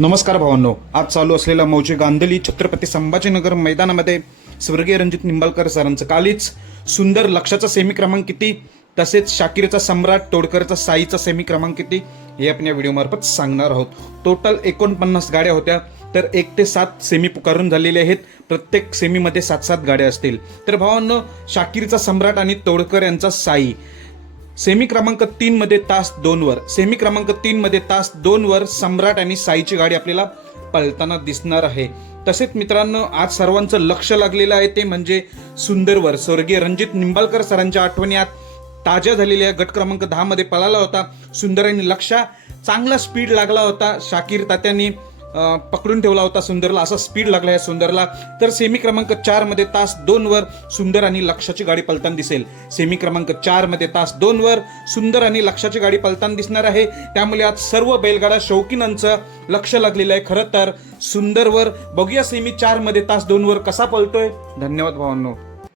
नमस्कार भावांनो. आज चालू असलेला मौजे गांधली छत्रपती संभाजीनगर मैदानामध्ये स्वर्गीय रणजित निंबाळकर सरांचं कालीच सुंदर लक्षाचा सेमी क्रमांक किती तसेच शाकिरचा सम्राट तोडकरचा साईचा सेमी क्रमांक किती हे आपण या व्हिडिओमार्फत सांगणार आहोत. टोटल एकोणपन्नास गाड्या होत्या तर एक ते सात सेमी पुकारून झालेले आहेत. प्रत्येक सेमीमध्ये सात सात गाड्या असतील. तर भावांनो शाकिरचा सम्राट आणि तोडकर यांचा साई. सेमी क्रमांक तीन मध्ये तास दोन वर. सेमी क्रमांक तीन मध्ये तास दोन वर सम्राट आणि साईची गाडी आपल्याला पळताना दिसणार आहे. तसेच मित्रांनो आज सर्वांचं लक्ष लागलेलं आहे ते म्हणजे सुंदरवर स्वर्गीय रणजित निंबाळकर सरांच्या आठवणी आज ताज्या झालेल्या गट क्रमांक दहा मध्ये पळाला होता. सुंदर आणि लक्षा चांगला स्पीड लागला होता. शाकीर तात्यांनी पकडून ठेवला होता सुंदरला. असा स्पीड लागला या सुंदरला. तर सेमी क्रमांक चारमध्ये तास दोन वर सुंदर आणि लक्षाची गाडी पलताना दिसेल. सेमी क्रमांक चारमध्ये तास दोन वर सुंदर आणि लक्षाची गाडी पलताना दिसणार आहे. त्यामुळे आज सर्व बैलगाडा शौकीनांचं लक्ष लागलेलं आहे खरं तर. सुंदरवर बघूया सेमी चारमध्ये तास दोन वर कसा पलतोय. धन्यवाद भावांनो.